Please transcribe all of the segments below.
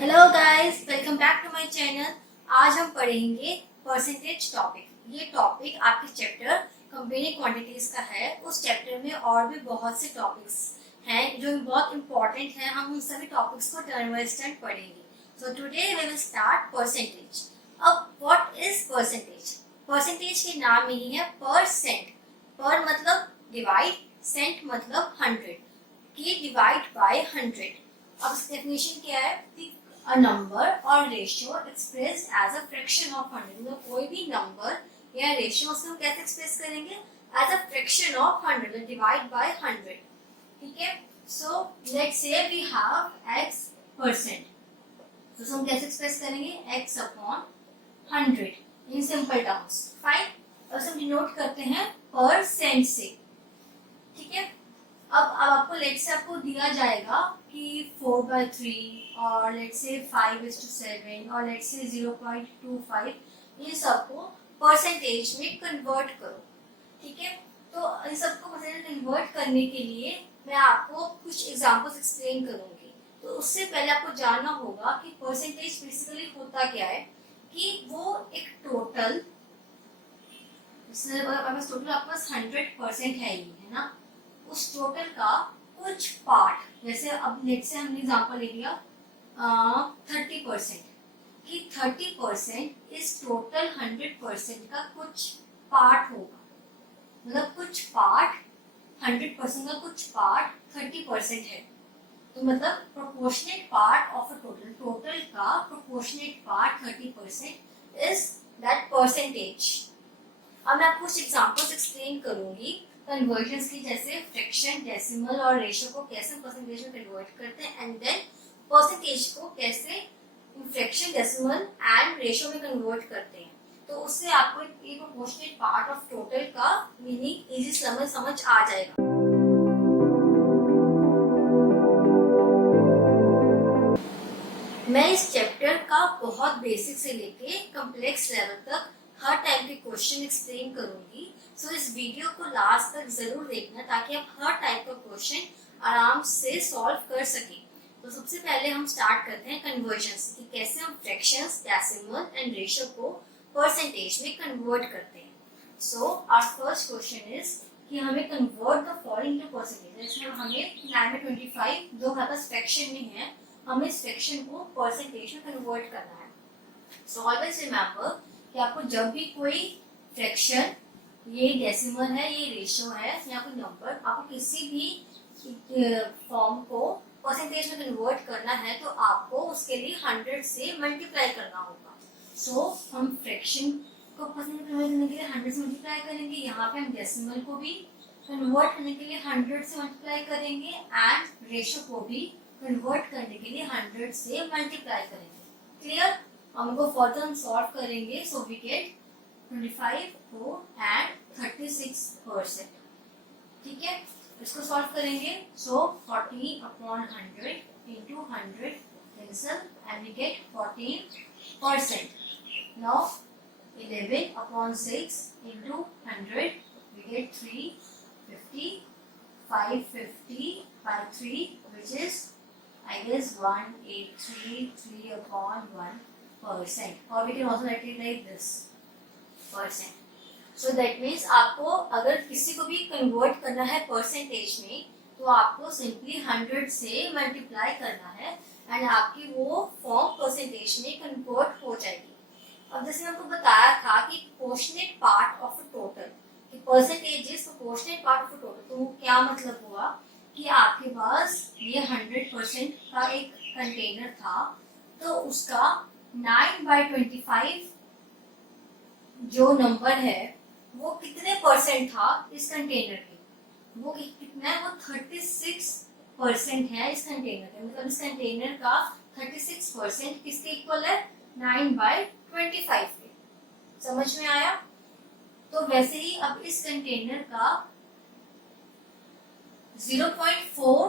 Hello guys, welcome back to my channel. आज हम पढ़ेंगे परसेंटेज टॉपिक। ये टॉपिक आपके चैप्टर कंपेयरिंग क्वांटिटीज का है। उस चैप्टर में और भी बहुत से टॉपिक्स हैं जो बहुत इंपॉर्टेंट हैं। हम उन सभी टॉपिक्स को टर्न बाय टर्न पढ़ेंगे। So today we will start percentage. अब व्हाट इज परसेंटेज? परसेंटेज के नाम में ही है परसेंट। पर मतलब डिवाइड, सेंट मतलब 100 की डिवाइड बाय 100। अब इसकी डेफिनेशन क्या है? a number or ratio expressed as a fraction of 100। मतलब कोई भी नंबर या रेशियो उसको हम कैसे एक्सप्रेस करेंगे? As a fraction of 100, divide by 100। ठीक है। So let's say we have x percent, तो हम कैसे एक्सप्रेस करेंगे? x upon 100 in simple terms. Fine. अब हम डिनोट करते हैं परसेंट से। ठीक है। अब आपको लेट से आपको दिया जाएगा कि 4/3 और लेट से 5:7 और लेट से 0.25, ये सबको परसेंटेज में कन्वर्ट करो। ठीक है। तो इन सबको परसेंटेज कन्वर्ट करने के लिए मैं आपको कुछ एग्जांपल्स एक्सप्लेन करूंगी। तो उससे पहले आपको जानना होगा कि परसेंटेज बेसिकली होता क्या है। कि वो एक टोटल, टोटल आपके पास 100% है ही है ना, उस टोटल का कुछ पार्ट, जैसे अब लेट से हमने एग्जांपल ले लिया 30% कि 30% इस टोटल 100% का कुछ पार्ट होगा। मतलब कुछ पार्ट 100% का कुछ पार्ट 30% है। तो मतलब proportionate part of a total, total का proportionate part 30% is that percentage. अब मैं आपको कुछ एग्जांपल्स एक्सप्लेन करूंगी कन्वर्जन्स की, जैसे फ्रैक्शन, डेसिमल और रेशियो को कैसे परसेंटेज में कन्वर्ट करते हैं, एंड देन परसेंटेज को कैसे फ्रैक्शन, डेसिमल एंड रेशियो में कन्वर्ट करते हैं। तो उससे आपको एक प्रोपोर्शनेट पार्ट ऑफ टोटल का मीनिंग इजी समझ आ जाएगा। मैं इस चैप्टर का बहुत बेसिक से लेके कॉम्प्लेक्स लेवल तक हर टाइप के क्वेश्चन एक्सप्लेन करूंगी। सो इस वीडियो को लास्ट तक जरूर देखना ताकि आप हर टाइप का क्वेश्चन आराम से सॉल्व कर सकें। तो सबसे पहले हम स्टार्ट करते हैं कन्वर्जन से, कि कैसे हम फ्रैक्शंस, डेसिमल एंड रेशियो को परसेंटेज में कन्वर्ट करते हैं। So our first question is कि हमें convert the following to percentage. जैसे हमें 9/25 जो हमारे पास फ्रैक्शन में है, हमें इस फ्रैक्शन को परसेंटेज में कन्वर्ट करना है। सो ऑलवेज रिमेंबर कि आपको जब भी कोई फ्रैक्शन, ये डेसिमल है, ये रेशियो है या कोई नंबर, आपको किसी भी फॉर्म को परसेंटेज में कन्वर्ट करना है तो आपको उसके लिए 100 से मल्टीप्लाई करना होगा। सो हम फ्रैक्शन को परसेंटेज में कन्वर्ट करने के लिए 100 से मल्टीप्लाई करेंगे। यहाँ पे हम डेसिमल को भी कन्वर्ट करने के लिए 100 से मल्टीप्लाई करेंगे एंड रेशियो को भी कन्वर्ट करने के लिए 100 से मल्टीप्लाई करेंगे। क्लियर? हमको फर्दर हम सॉल्व करेंगे। सो वी गेट 25 को एंड 36%। ठीक है, इसको सॉल्व करेंगे। सो 40/100 into 100 cancel and we get 14%. Now 11/6 into 100 we get 350, 550 by 3 which is I guess 1833/1%, or we can also write it like this percent. So that means आपको अगर किसी को भी कन्वर्ट करना है परसेंटेज में तो आपको सिंपली 100 से मल्टीप्लाई करना है एंड आपकी वो फॉर्म परसेंटेज में कन्वर्ट हो जाएगी। अब जैसे हमको बताया था कि proportionate part of a total, कि percentage is proportionate part of a total, तो क्या मतलब हुआ कि आपके पास ये 100% का एक कंटेनर था, तो उसका 9/25 जो नंबर है वो कितने परसेंट था इस कंटेनर के? वो कितना है? वो 36% है इस कंटेनर का। मतलब इस कंटेनर का 36% किसके इक्वल है? 9/25 के। समझ में आया? तो वैसे ही अब इस कंटेनर का 0.4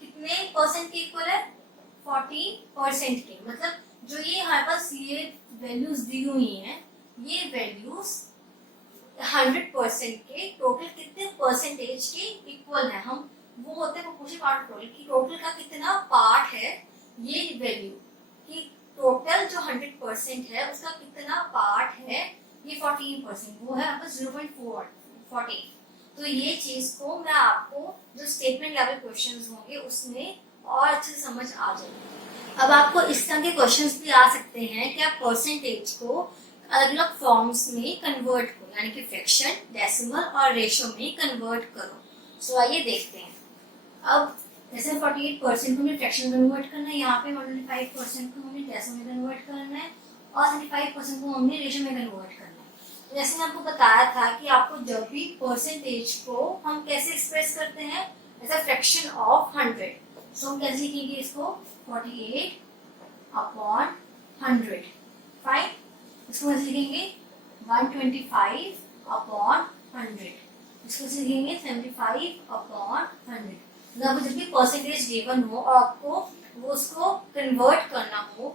कितने परसेंट के इक्वल है? 40% के। मतलब जो ये हमारे पास ये वैल्यूज दी हुई हैं, ये वैल्यूज 100% के टोटल कितने परसेंटेज के इक्वल है? हम वो होते हैं प्रोपोर्शनल पार्ट ऑफ टोटल, की टोटल का कितना पार्ट है ये वैल्यू कि टोटल जो 100% है उसका कितना पार्ट है, ये 14%, वो है आपका 0.14। तो ये चीज को मैं आपको जो स्टेटमेंट लेवल क्वेश्चंस होंगे उसमें और अच्छे से समझ आ जाएगी। अब आपको इस तरह के क्वेश्चंस भी आ सकते हैं कि आप परसेंटेज को अलग अलग फॉर्म्स में कन्वर्ट करो, यानी कि फ्रैक्शन, डेसिमल और रेशो में कन्वर्ट करो। सो आइए देखते हैं। अब जैसे 48% को हमें फ्रैक्शन कन्वर्ट करना है, यहाँ पे 125% को हमें डेसिमल में कन्वर्ट करना है और 75% को हमने रेशो में कन्वर्ट करना है। तो जैसे मैं आपको बताया था कि आपको जब भी परसेंटेज को हम कैसे एक्सप्रेस करते हैं, एज अ फ्रैक्शन ऑफ 100। सो हम कैसे लिखेंगे इसको, 48/100। फाइन। इसको कैसे लिखेंगे, 125/100। इसको कैसे लिखेंगे, 75/100। मतलब जब भी परसेंटेज गिवन हो और आपको वो उसको कन्वर्ट करना हो,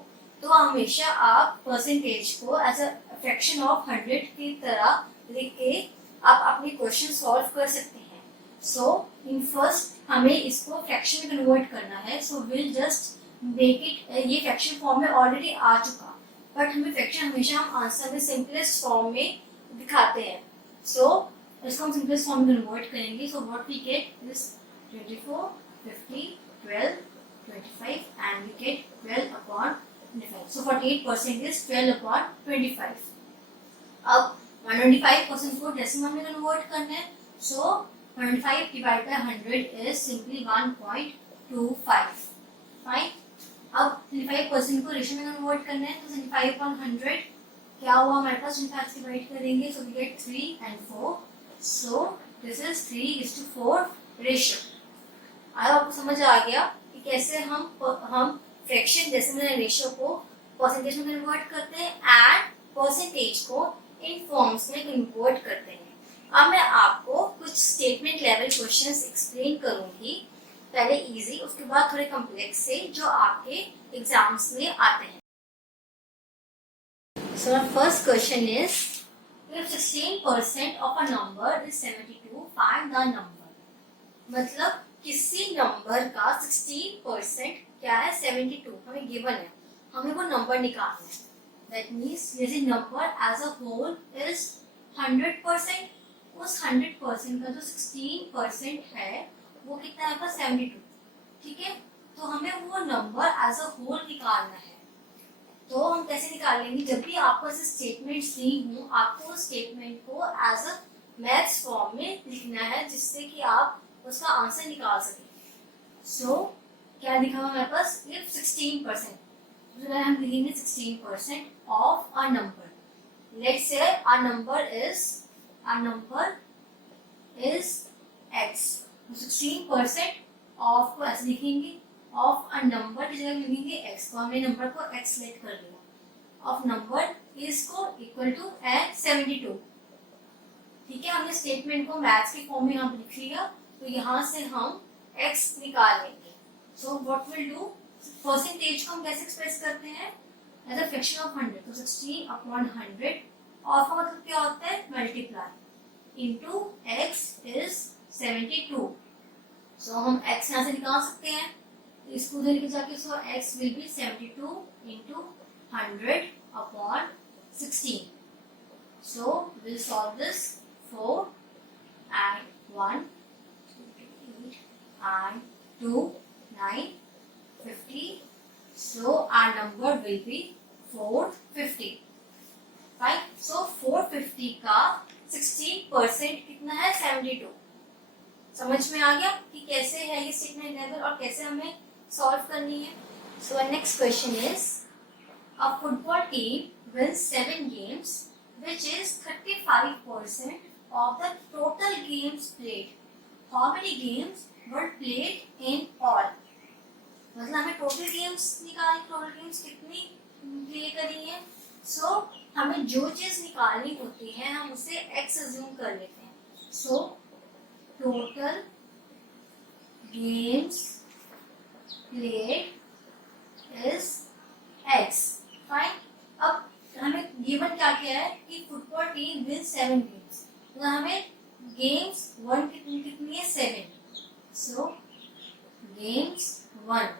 तो हमेशा आप परसेंटेज को एज अ फ्रैक्शन ऑफ 100 की तरह लिख के आप अपनी क्वेश्चन सॉल्व कर सकते हैं। सो इन फर्स्ट हमें इसको फ्रैक्शन में कन्वर्ट करना है। So will just make it, ये फ्रैक्शन फॉर्म में ऑलरेडी आ चुका, बट हमें फ्रैक्शन हमेशा हम आंसर में सिंपलेस्ट फॉर्म में दिखाते हैं। सो इसको हम सिंपलेस्ट फॉर्म में कन्वर्ट करेंगे। So what we get is 24, 50, 12, 25 and we get 12/25. So 48% is 12/25. अब 125% को डेसिमल में कन्वर्ट करना है। So 125 divided by 100 is simply 1.25. Fine. अब 25% को रेशो में कन्वर्ट करना है, तो 75/100 क्या हुआ हमारे पास, 25 से डिवाइड करेंगे, so we get 3 and 4. So this is 3:4 ratio. आई आपको समझ आ गया कि कैसे हम फ्रैक्शन, डेसिमल एंड रेशियो को परसेंटेज में कन्वर्ट करते हैं एंड परसेंटेज को इन फॉर्म्स में कन्वर्ट करते हैं। अब मैं आपको कुछ स्टेटमेंट लेवल क्वेश्चंस एक्सप्लेन करूंगी, पहले इजी, उसके बाद थोड़े कॉम्प्लेक्स से जो आपके एग्जाम्स में आते हैं। So first question is, if 16% of a number is 72, find the number। मतलब किसी नंबर का 16% क्या है, 72 हमें गिवन है, हमें वो नंबर निकालना है। दैट मीन्स यदि number as a whole is 100%, उस 100% का जो 16% है वो कितना है आपका, 72। ठीक है, तो हमें वो नंबर एज अ होल निकालना है। तो हम कैसे निकालेंगे, जब भी आपको ऐसे स्टेटमेंट दी हूँ, आपको स्टेटमेंट को एज अ मैथ्स फॉर्म में लिखना है, जिससे कि आप उसका आंसर निकाल सके। सो क्या लिखा हुआ हमारे पास, इफ 16%, तो हम लिखेंगे 16% of a number. Let's say a number is x, 16% of को ऐसे लिखेंगे, ऑफ अ नंबर की जगह लिखेंगे x, तो हमने नंबर को x सेलेक्ट कर लिया, ऑफ नंबर इज को इक्वल टू 72। ठीक है, हमने स्टेटमेंट को मैथ्स के फॉर्म में यहाँ पे लिख लिया, तो यहाँ से हम x निकाल लेंगे। So what will do, percentage को हम कैसे एक्सप्रेस करते हैं, एज अ फ्रैक्शन ऑफ 100। तो 16/100, ऑफ का मतलब क्या होता है, मल्टीप्लाई, इनटू x इज 72। सो हम x यहाँ से निकाल सकते हैं, इसको उधर लेके जाके, सो x will be 72 into 100/16। So we'll solve this, 4 and 1, 8 and 2, 9, 50. So our number will be 450. Fine. So 450 का 16% कितना है, 72। समझ में आ गया कि कैसे है ये स्टेटमेंट लेवल और कैसे हमें सॉल्व करनी है। So our next question is, a football team wins 7 games, which is 35% of the total games played. How many games were played in all? मतलब हमें टोटल गेम्स निकालनी, टोटल गेम्स कितनी play करी है। सो हमें जो चीज निकालनी होती है हम उसे x अज्यूम कर लेते हैं। So total games played is x। Fine. अब हमें गिवन क्या क्या है कि फुटबॉल टीम विन 7 गेम्स, तो हमें गेम्स 1 कितनी है, 7। सो गेम्स 1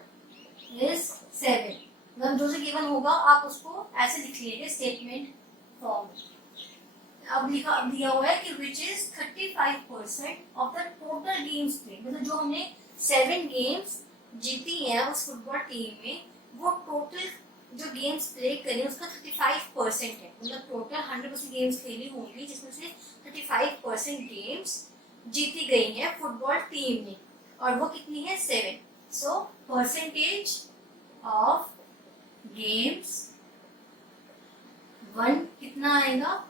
is 7। मतलब जो गिवन होगा आप उसको ऐसे लिख लीजिए स्टेटमेंट फॉर्म में। अब दिया हुआ है कि which is 35% of the total games play, मतलब जो हमने 7 गेम्स जीती है उस फुटबॉल टीम में, वो टोटल जो गेम्स प्ले करें उसका 35% है। मतलब टोटल 100% गेम्स खेली होंगी जिसमें से 35% गेम्स जीती गई है फुटबॉल टीम ने, और वो कितनी है 7। सो परसेंटेज ऑफ गेम्स 1 कितना आएगा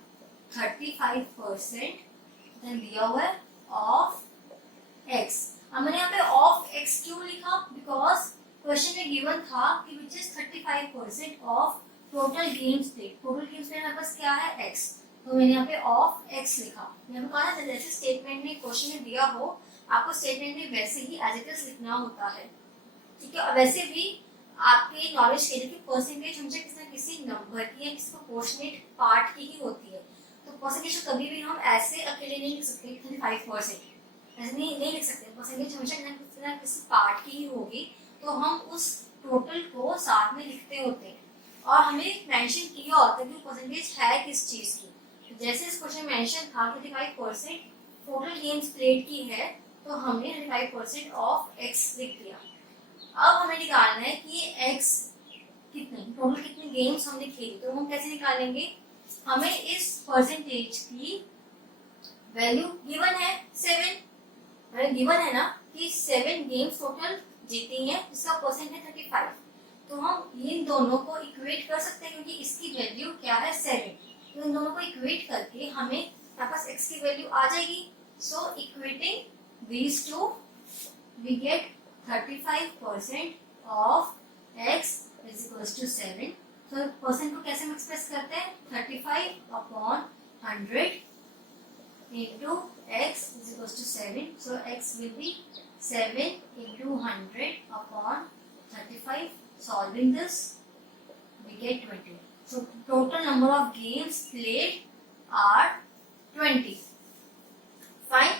35%, देन दिया हुआ है ऑफ x। अब मैंने यहाँ पे ऑफ x क्यों लिखा, बिकॉज क्वेश्चन में गिवन था कि which is 35% of total games played. Total games played हमारे पास क्या है x, तो मैंने यहाँ पे ऑफ x लिखा। मैंने कहा था जैसे स्टेटमेंट में क्वेश्चन में दिया हो आपको स्टेटमेंट में वैसे ही एज इट इज लिखना होता है, ठीक है। और वैसे भी आपके नॉलेज के लिए कि परसेंटेज हमेशा किसी न किसी नंबर की या किसी प्रोपोर्शनेट पार्ट की ही होती है, तो परसेंटेज को कभी भी हम ऐसे अकेले नहीं लिख सकते 35%, ऐसे नहीं लिख सकते। परसेंटेज हमेशा किसी न किसी पार्ट की ही होगी, तो हम उस टोटल को साथ में लिखते होते हैं और हमें मेंशन किया होता है कि परसेंटेज है किस चीज की। तो जैसे इस क्वेश्चन मेंशन था 35% टोटल गेम्स प्लेड की है, तो हमने 35% ऑफ x लिख दिया। अब हमें निकालना है कि ये x कितने टोटल कितनी गेम्स हमने खेली, तो हम कैसे निकालेंगे। हमें इस परसेंटेज की वैल्यू गिवन है 7, हमें गिवन है ना कि 7 गेम्स टोटल जीती हैं, इसका परसेंट है 35। तो हम इन दोनों को इक्वेट कर सकते हैं क्योंकि इसकी वैल्यू क्या है 7, तो इन दोनों को इक्वेट करके हमें यहाँ पास x की वैल्यू आ जाएगी। So equating these to we get 35% of x is equals to 7। तो परसेंट को कैसे हम एक्सप्रेस करते हैं 35/100 into x is equals to 7. So x will be 7 into 100 upon 35. Solving this, we get 20. So total number of games played are 20. Fine.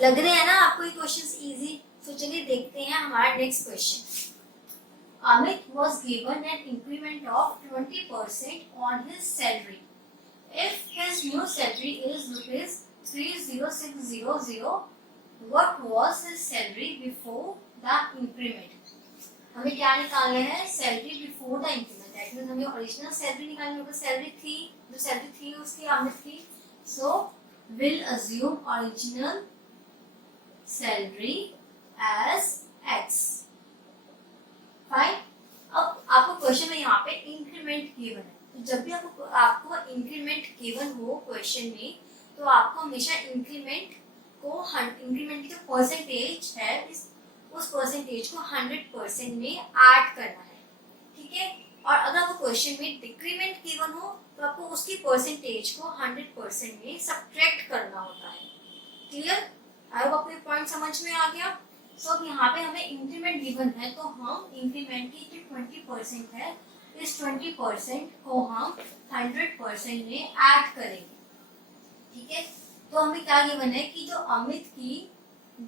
लग रहे हैं ना आपको ये क्वेश्चंस इजी। तो चलिए देखते हैं हमारा next question. Amit was given an increment of 20% on his salary. If his new salary is rupees 30600, what was his salary before the increment? हमें क्या निकालना है salary before the increment, that means हमें ओरिजिनल सैलरी निकालनी होगी। Salary थी जो salary थी उसकी आमदनी थी, so will assume original salary as x। Fine. अब आपको क्वेश्चन में यहाँ पे इंक्रीमेंट गिवन है, तो जब भी आपको इंक्रीमेंट गिवन हो क्वेश्चन में, तो आपको हमेशा इंक्रीमेंट की जो परसेंटेज है उस परसेंटेज को 100% में ऐड करना है, ठीक है। और अगर आपको क्वेश्चन में डिक्रीमेंट गिवन हो तो आपको उसकी परसेंटेज को 100% में सब्ट्रैक्ट करना होता है। क्लियर? आई होप आपको ये पॉइंट समझ में आ गया। सो यहाँ पे हमें इंक्रीमेंट गिवन है, तो हम इंक्रीमेंट की जो 20% है इस 20% को हम 100% में ऐड करेंगे, ठीक है। तो हमें क्या गिवन है कि जो अमित की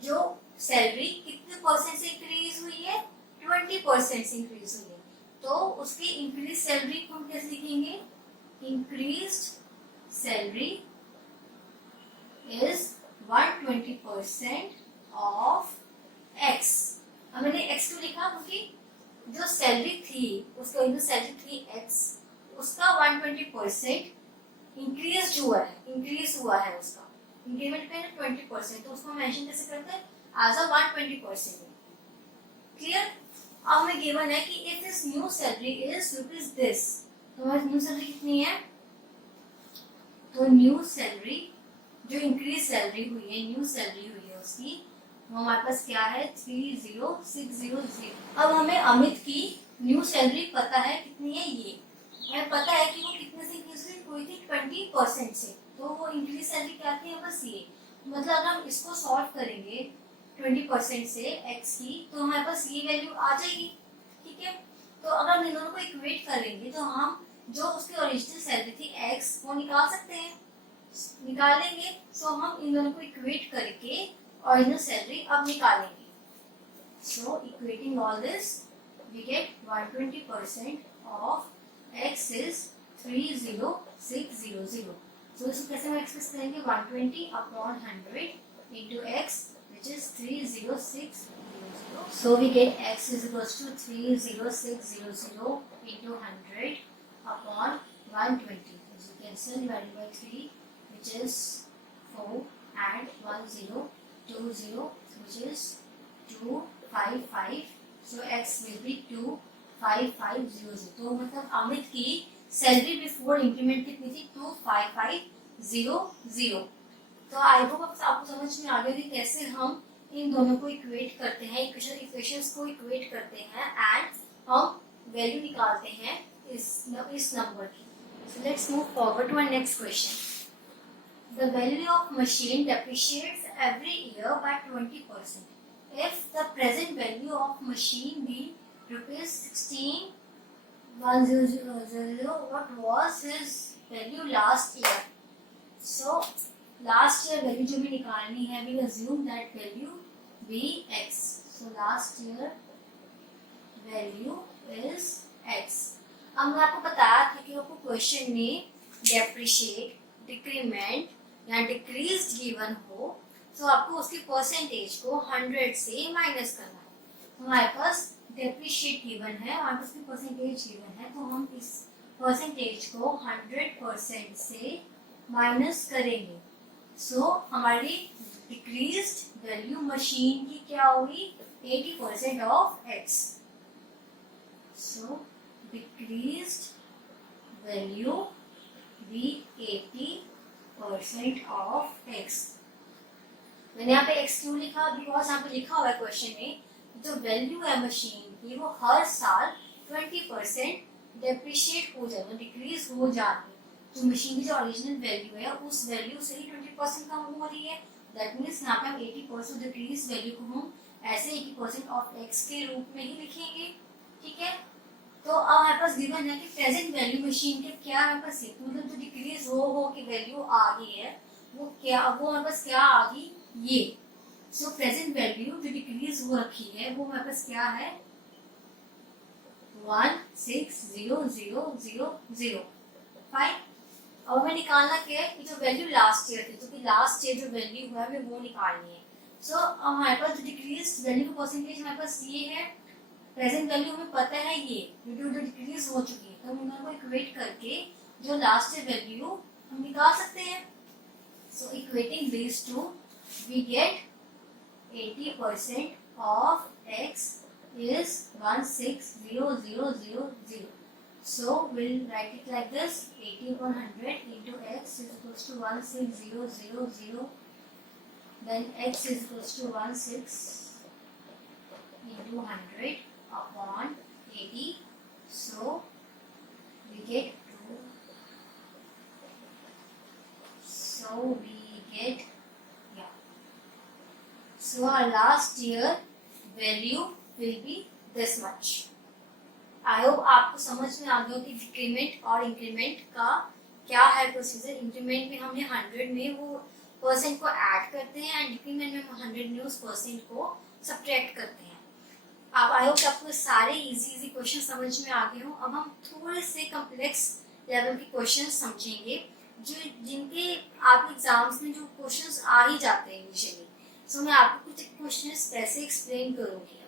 जो सैलरी कितने परसेंट से इंक्रीज हुई है 20% से इंक्रीज हुई है, तो उसकी इंक्रीज सैलरी को हम कैसे लिखेंगे increased salary is 120% of x। अब मैंने x क्यों लिखा क्योंकि जो सैलरी थी उसका जो सैलरी थी x उसका 120% इंक्रीज हुआ है उसका इंक्रीमेंट पे 20%, तो उसको मेंशन कैसे करते हैं एज अ 120%। क्लियर? अब हमें गिवन है कि if this new salary is rupees this, तो हमारी न्यू सैलरी कितनी है, तो न्यू सैलरी जो इंक्रीज सैलरी हुई है न्यू सैलरी हुई है उसकी हमारे पास क्या है 30600। अब हमें अमित की न्यू सैलरी पता है कितनी है, ये हमें पता है कि वो कितने से इंक्रीज हुई थी 20% से, तो वो इंक्रीज सैलरी क्या थी बस ये। मतलब अगर हम इसको सॉल्व करेंगे 20% से x की, तो हमारे पास ये वैल्यू आ जाएगी, ठीक है। तो अगर हम इन दोनों को इक्वेट करेंगे तो हम जो उसकी ओरिजिनल सैलरी थी x वो निकाल सकते हैं, निकालेंगे। सो हम इन दोनों को इक्वेट करके ओरिजिनल सैलरी अब निकालेंगे। So equating all this we get 120% of x is 30600. So इसको कैसे हम एक्सप्रेस करेंगे? 120 upon 100 into x, which is 30600. So we get x is equals to 30600 into 100 upon 120. As you can see, divided by 3, which is 4, and 10 20, which is 255. So x will be 25500. तो मतलब अमित की salary before increment कितनी थी? 25500. तो I hope आपको समझ में आ गया कि कैसे हम इन दोनों को इक्वेट करते हैं, इक्वेशंस को इक्वेट करते हैं एंड हम वैल्यू निकालते हैं इस नंबर की. So let's move forward to our next question. The value of machine depreciates every year by 20%. If the present value of machine be rupees 16,100, what was his value last year? So last year value जो भी निकालनी है, we assume that value be x. So last year value is x. अब मैं आपको बताया था कि आपको क्वेश्चन में डेप्रिशिएट, डिक्रीमेंट या डिक्रीज गिवन हो तो आपको उसकी परसेंटेज को 100 से माइनस करना है. तो हमारे पास डेप्रिशिएट गिवन है और उसकी परसेंटेज गिवन है, तो हम इस परसेंटेज को 100% से माइनस करेंगे. सो हमारी डिक्रीज्ड वैल्यू मशीन की क्या होगी? 80% of x. So decreased value be 80% of x. मैंने यहाँ पे x क्यों लिखा? बिकॉज यहाँ पे लिखा हुआ है क्वेश्चन में जो वैल्यू है मशीन की वो हर साल 20% डेप्रिशिएट हो जाएगा, डिक्रीज हो जाती है. जो मशीन की जो ओरिजिनल वैल्यू है उस वैल्यू से ही 20% कम हो रही है. दैट मीन्स यहाँ पे हम 80% डिक्रीज वैल्यू को हम ऐसे 80% ऑफ x के रूप में ही लिखेंगे. ठीक है. तो अब हमारे पास गिवन है कि प्रेजेंट वैल्यू मशीन के क्या हमारे पास मतलब जो डिक्रीज हो की वैल्यू आ गई है वो हमारे पास क्या आ गई? ये. सो प्रेजेंट वैल्यू जो डिक्रीज हो रखी है वो हमारे पास क्या है? 160,000. फाइन. अब हमें निकालना क्या है कि जो वैल्यू लास्ट ईयर थी, तो कि लास्ट ईयर जो वैल्यू है हमें वो निकालनी है. सो हमारे पास जो डिक्रीज वैल्यू का परसेंटेज हमारे पास ये है. प्रेजेंट वैल्यू हमें पता है ये जो डिक्रीज हो चुकी है, तो हम उनको इक्वेट करके जो लास्ट ईयर वैल्यू हम निकाल सकते हैं. So equating this to we get 80% of x is 160,000. So we'll write it like this: 80/100 into x is equals to 160,000. Then x is equals to 16 into 100 upon 80. So we get 2. So we get, yeah. So our last year value will be this much. I hope आपको समझ में आ गया कि decrement और increment का क्या है procedure. Increment में हमने 100 में वो परसेंट को ऐड करते हैं एंड डिक्रीमेंट में हम 100 में उस परसेंट को सब्ट्रैक्ट करते हैं. अब आई होप आपको सारे इजी क्वेश्चन समझ में आ गए हो. अब हम थोड़े से कॉम्प्लेक्स लेवल के क्वेश्चन समझेंगे जिनके आप एग्जाम्स में जो क्वेश्चंस आ ही जाते हैं यूजुअली. सो मैं आपको कुछ क्वेश्चंस कैसे एक्सप्लेन करूंगी.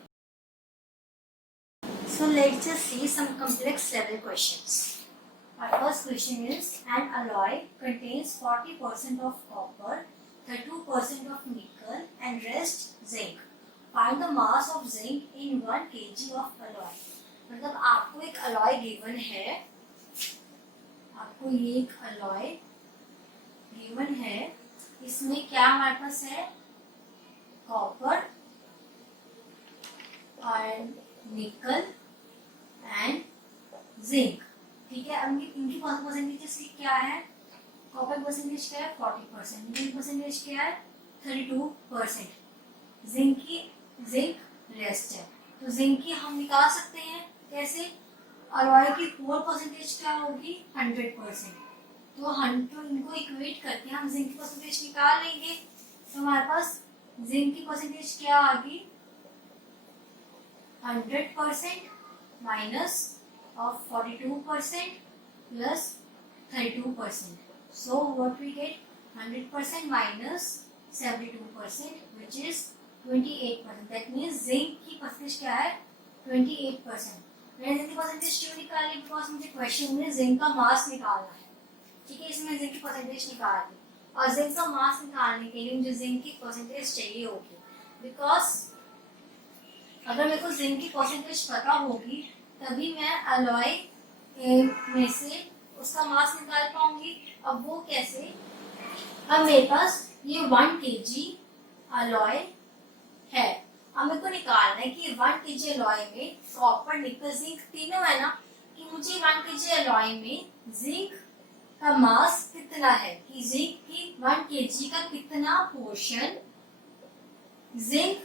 So let's just see some complex level questions. Our first question is: an alloy contains 40% of copper, 32% of nickel, and rest zinc. Find the mass of zinc in 1 kg of alloy. मतलब आपको एक alloy given है, आपको ये एक alloy given है, इसमें क्या हमारे पास है? कॉपर और निकल एंड जिंक. ठीक है. अब इनकी परसेंटेज क्या है? कॉपर परसेंटेज क्या है? 40%. निकल परसेंटेज क्या है? 32%. जिंक रेस्ट है. तो जिंक की हम निकाल सकते हैं कैसे? अलॉय की 4% क्या होगी? 100%. तो इनको इक्वेट करके हम जिंक की परसेंटेज निकाल लेंगे. तो हमारे पास जिंक की परसेंटेज क्या आ गई? 100%. minus of 42% plus 32%. So what we get? 100% minus 72%, which is 28%. That means zinc की परसेंटेज क्या है? 28%. मैंने जिंक की परसेंटेज क्यों निकाली? बिकॉज मुझे क्वेश्चन में जिंक का मास निकालना है. ठीक है, इसमें जिंक की परसेंटेज निकाली और जिंक का मास निकालने के लिए मुझे जिंक की परसेंटेज चाहिए होगी. बिकॉज अगर मेरे को जिंक की परसेंटेज पता होगी तभी मैं अलॉय में से उसका मास निकाल पाऊंगी. अब वो कैसे? अब मेरे पास ये 1 kg अलॉय है. अब मेरे को निकालना है कि 1 kg अलॉय में कॉपर निकल जिंक तीनों है ना, कि मुझे 1 kg अलॉय में जिंक का मास कितना है, कि जिंक की 1 kg का कितना पोर्शन जिंक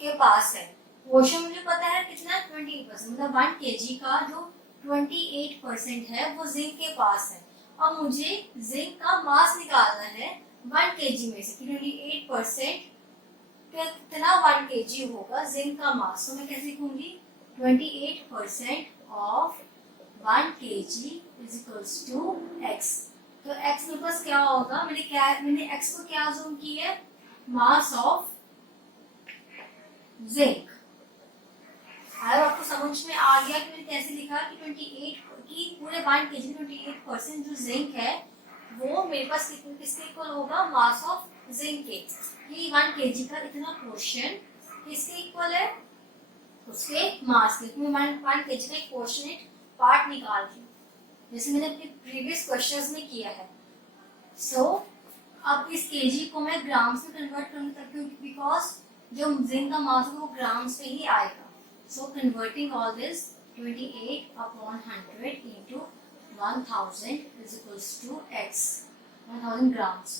के पास है. पोर्शन मुझे पता है कितना, 28%. मतलब 1 kg का जो 28% है वो जिंक के पास है. अब मुझे जिंक का मास निकालना है 1 kg में से. 28% का कितना 1 kg होगा जिंक का मास. तो मैं कैसे लिखूंगी? 28% of 1 kg is equals to x. तो x मेरे पास क्या होगा? मैंने x को क्या अज्यूम की है? Mass of zinc. अगर आपको समझ में आ गया कि मैंने कैसे लिखा कि 28 की पूरे 1 kg 28% जो जिंक है वो मेरे पास किसके इक्वल होगा? मास ऑफ जिंक के. ये 1 kg का इतना पोर्शन किसके इक्वल है? उसके मास के. मैं 1 kg का एक पोर्शन पार्ट निकाल रही हूँ जैसे मैंने अपने प्रीवियस क्वेश्चंस में किया है. सो अब इस kg को मैं ग्राम्स में कन्वर्ट करूंगी बिकॉज जो जिंक का मास है वो ग्राम्स में ही आएगा. So converting all this, 28/100 into 1000 is equals to x, 1000 grams.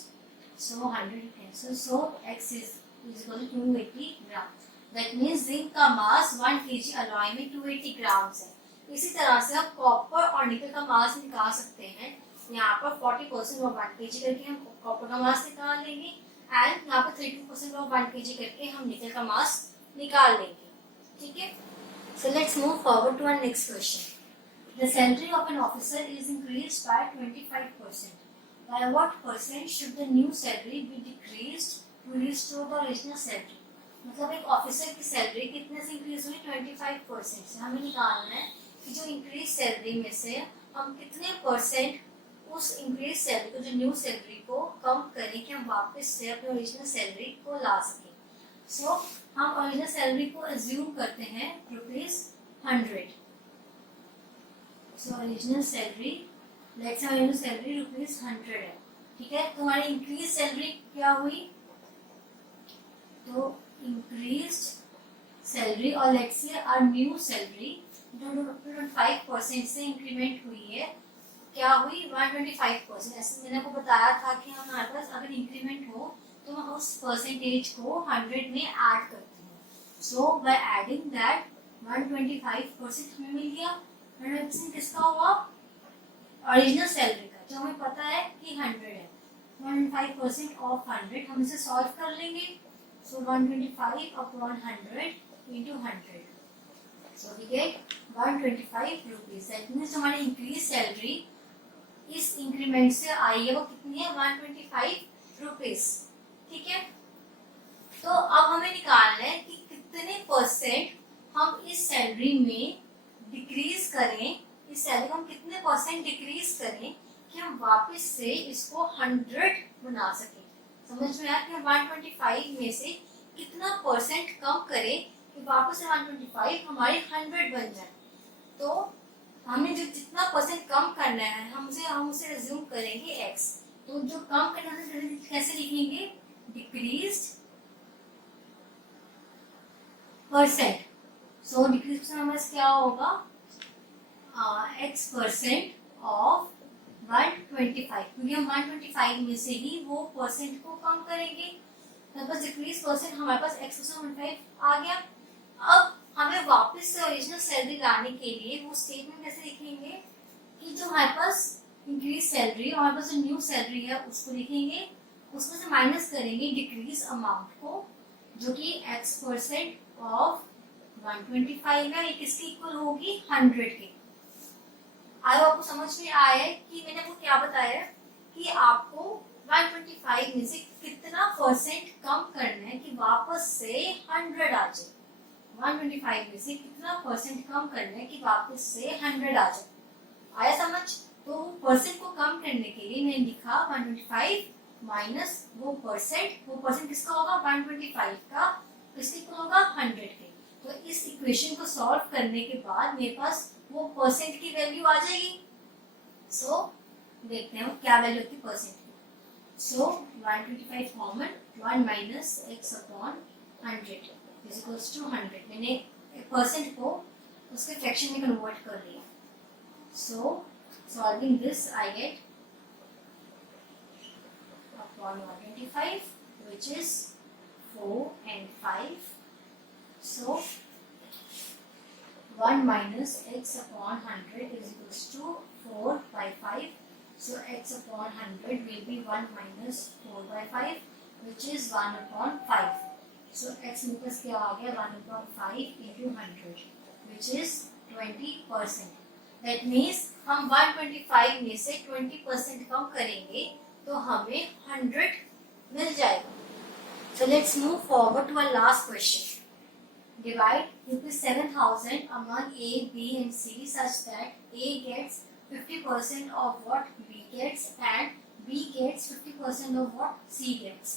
So 100 cancels. So x is equal to 280 grams. That means zinc का मास 1 kg अलॉय में 280 grams है. इसी तरह से हम कॉपर और निकल का मास निकाल सकते हैं. यहाँ पर 40% of 1 kg करके हम कॉपर का मास निकाल लेंगे एंड यहाँ पर 32% of 1 kg करके हम निकल का मास निकाल लेंगे. ठीक है. So let's move forward to our next question. The salary of an officer is increased by 25%. By what percent should the new salary be decreased to restore the original salary? मतलब एक ऑफिसर की salary कितने से increase हुई? 25% से. हमें निकालना है कि जो इंक्रीज सैलरी में से हम कितने परसेंट उस इंक्रीज सैलरी को, जो न्यू सैलरी को कम करें कि हम वापस से अपने ओरिजिनल सैलरी को ला सकें. सो हम ओरिजिनल सैलरी को अज्यूम करते हैं ₹100. So original salary, let's say original salary ₹100 है. ठीक है. तो हमारी इंक्रीज सैलरी क्या हुई? तो इंक्रीज सैलरी और let's say our new salary जो 25% से इंक्रीमेंट हुई है क्या हुई? 125%. ऐसे मैंने आपको बताया था कि हमारे पास अगर इंक्रीमेंट हो तो हम उस परसेंटेज को 100 में ऐड करते हैं. सो बाय एडिंग दैट 125% हमें मिल गया. 100% किसका हुआ? ओरिजिनल सैलरी का, जो हमें पता है कि 100 है. 125% ऑफ 100 हम इसे सॉल्व कर लेंगे. सो 125/100 into 100. So we get 125 rupees. That means हमारी इंक्रीज सैलरी इस इंक्रीमेंट से आई है वो कितनी है? 125 रुपीज. ठीक है. तो अब हमें निकालना है कि कितने परसेंट हम इस सैलरी में डिक्रीज करें. इस सैलरी को हम कितने परसेंट डिक्रीज करें कि हम वापस से इसको 100 बना सकें. समझ में आया कि हम 125 में से कितना परसेंट कम करें कि वापस से 125 हमारी 100 बन जाए. तो हमें जो जितना परसेंट कम करना है हम उसे रिज्यूम करेंगे x. तो जो कम करना है कैसे लिखेंगे? Decreased percent. So decrease percent हमारे क्या होगा? x% ऑफ 125, क्योंकि हम 125 में से ही वो परसेंट को कम करेंगे. बस डिक्रीज परसेंट हमारे पास x% 125 आ गया. अब हमें वापस से ओरिजिनल सैलरी लाने के लिए वो स्टेटमेंट कैसे लिखेंगे कि जो हमारे पास इंक्रीज सैलरी और हमारे पास जो न्यू सैलरी है उसको लिखेंगे, उसमें से माइनस करेंगे डिक्रीज अमाउंट को जो कि x% ऑफ 125 है, ये किसके इक्वल होगी 100 के। आई होप आपको समझ में आया है कि मैंने आपको क्या बताया कि आपको 125 में से कितना परसेंट कम करना है कि वापस से 100 आ जाए। 125 में से कितना परसेंट कम करना है कि वापस से 100 आ जाए। आया समझ? तो परसेंट को कम करने के लिए मैंने लिखा 125 माइनस वो परसेंट किसका होगा 125 का, किसके इक्वल होगा 100 के। तो इस इक्वेशन को सॉल्व करने के बाद मेरे पास वो परसेंट की वैल्यू आ जाएगी। सो देखते हैं क्या वैल्यू होती है परसेंट की। So 125 common, 1 minus x upon 100 is equals to 100। मैंने परसेंट को उसके फ्रैक्शन में कन्वर्ट कर लिया। सो solving this I get upon 125 which is 4 and 5. So 1 minus x upon 100 is equals to 4 by 5. So x upon 100 will be 1 minus 4 by 5 which is 1 upon 5. So x मेरे पास क्या आ गया 1 upon 5 into 100 which is 20%. That means हम 125 में से 20% कम करेंगे तो हमें 100 मिल जाएगा। So let's move forward to our last question. Divide rupees 7,000 among A, B and C such that A gets 50% of what B gets and B gets 50% of what C gets.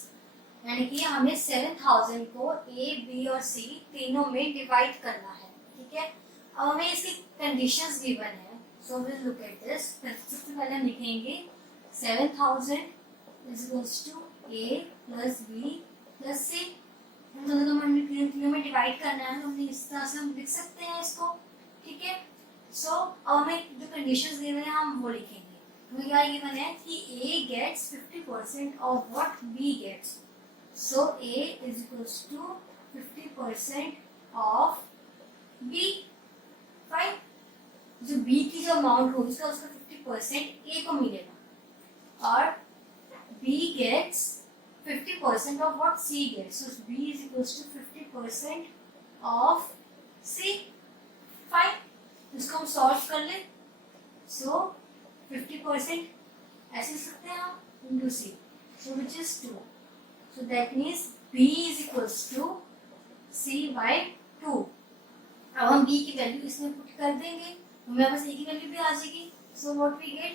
यानी कि हमें 7,000 को A, B और C तीनों में divide करना है, ठीक है। अब हमें इसकी कंडीशंस गिवन है, so will look at this. सबसे पहले हम लिखेंगे 7,000 is equals to A plus B plus C। हम दोनों में डिवाइड करना है, तो हमने इस तरह से हम लिख सकते हैं इसको, ठीक है। सो अब हमें जो कंडीशंस गिवन है हम वो लिखेंगे। हमें क्या गिवन है कि A gets 50% of what B gets। So A is equals to 50% of B। Fine, जो B की जो अमाउंट होगी उसका 50% A को मिलेगा और B gets 50% of what C gets. So B is equals to 50% of C. Fine. इसको हम सॉल्व कर ले। So 50% ऐसे सकते हैं हम into C. So which is 2. So that means B is equals to C by 2. अब हम B की वैल्यू इसमें पुट कर देंगे, हमें बस A की वैल्यू भी आ जाएगी। So what we get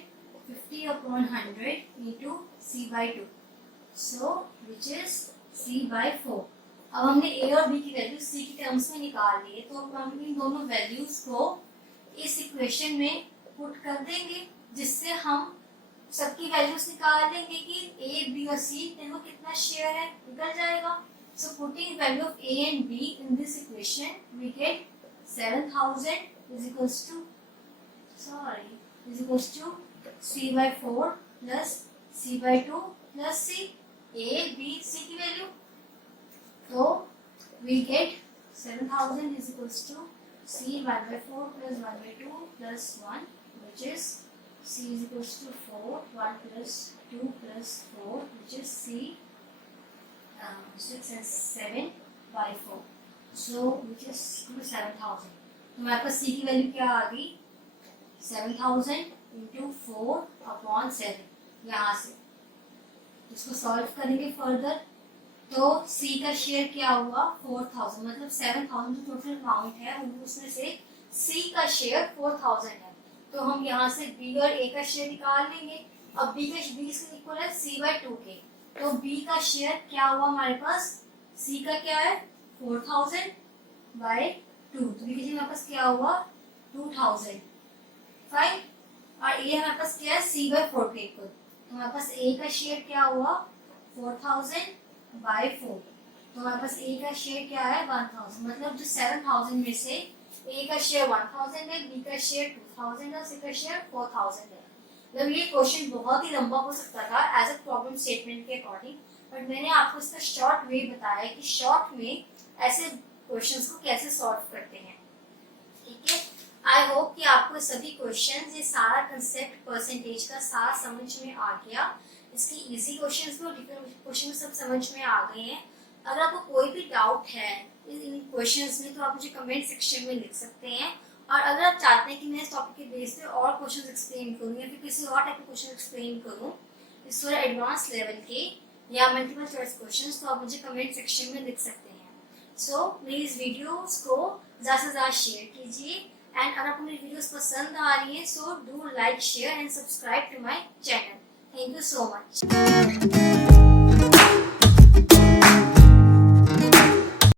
50 upon 100 into C by 2, so which is C by 4। अब हमने A और B की वैल्यू C की टर्म्स में निकाल ली है, तो अब हम इन दोनों वैल्यूज को इस इक्वेशन में पुट कर देंगे, जिससे हम सबकी वैल्यूज निकाल लेंगे कि A, B और C इनको कितना शेयर है, निकल जाएगा। So putting value of A and B in this equation, we get 7,000 is equals to C by 4 plus C by 2 plus C। A, B, C की वैल्यू, तो we get 7,000 is equals to C 1 by 4 plus 1 by 2 plus 1 which is C is equals to 4, 1 plus 2 plus 4 which is C 6 and 7 by 4, so which is 7,000। तो हमारे पास C की value क्या आ गई 7,000 into 4 upon 7। यहाँ से इसको solve करेंगे further, तो C का शेयर क्या हुआ 4,000, मतलब 7,000 जो टोटल अमाउंट है उसमें से C का शेयर 4,000 है। तो हम यहाँ से B और A का शेयर निकाल लेंगे। अब B इसके इक्वल है C by 2 के, तो B का शेयर क्या हुआ हमारे पास, C का क्या है 4,000 by 2, तो B का हमारे पास क्या हुआ 2,000। फाइन, और A हमारे पास क्या है C by 4 के इक्वल, तो हमारे पास A का शेयर क्या हुआ 4,000 by 4, तो हमारे पास A का शेयर क्या है 1,000। मतलब जो 7,000 में से A का शेयर 1,000 है, B का शेयर 2,000 है, C का शेयर 4,000 है। मतलब ये क्वेश्चन बहुत ही लंबा हो सकता था एज अ प्रॉब्लम स्टेटमेंट के अकॉर्डिंग, बट मैंने आपको इसका शॉर्ट वे बताया कि शॉर्ट में ऐसे क्वेश्चंस को कैसे सॉल्व करते हैं, ठीक है। आई होप कि आपको सभी क्वेश्चंस, ये सारा कंसेप्ट परसेंटेज का सारा समझ में आ गया। इसकी इजी क्वेश्चंस भी और डिफिकल्ट क्वेश्चन सब समझ में आ गए हैं। अगर आपको कोई भी डाउट है इन क्वेश्चंस में तो आप मुझे कमेंट सेक्शन में लिख सकते हैं। और अगर आप चाहते हैं कि मैं इस टॉपिक के बेस पे और क्वेश्चंस एक्सप्लेन करूँ या फिर किसी और टाइप के क्वेश्चन एक्सप्लेन करूँ इस थोड़ा एडवांस लेवल के या मल्टीपल चॉइस क्वेश्चंस, तो आप मुझे कमेंट सेक्शन में लिख सकते हैं। सो मेरी इस वीडियोस को ज़्यादा से ज़्यादा शेयर कीजिए एंड अगर आपको मेरी वीडियोस पसंद आ रही है so do like share and subscribe to my channel. Thank you so much.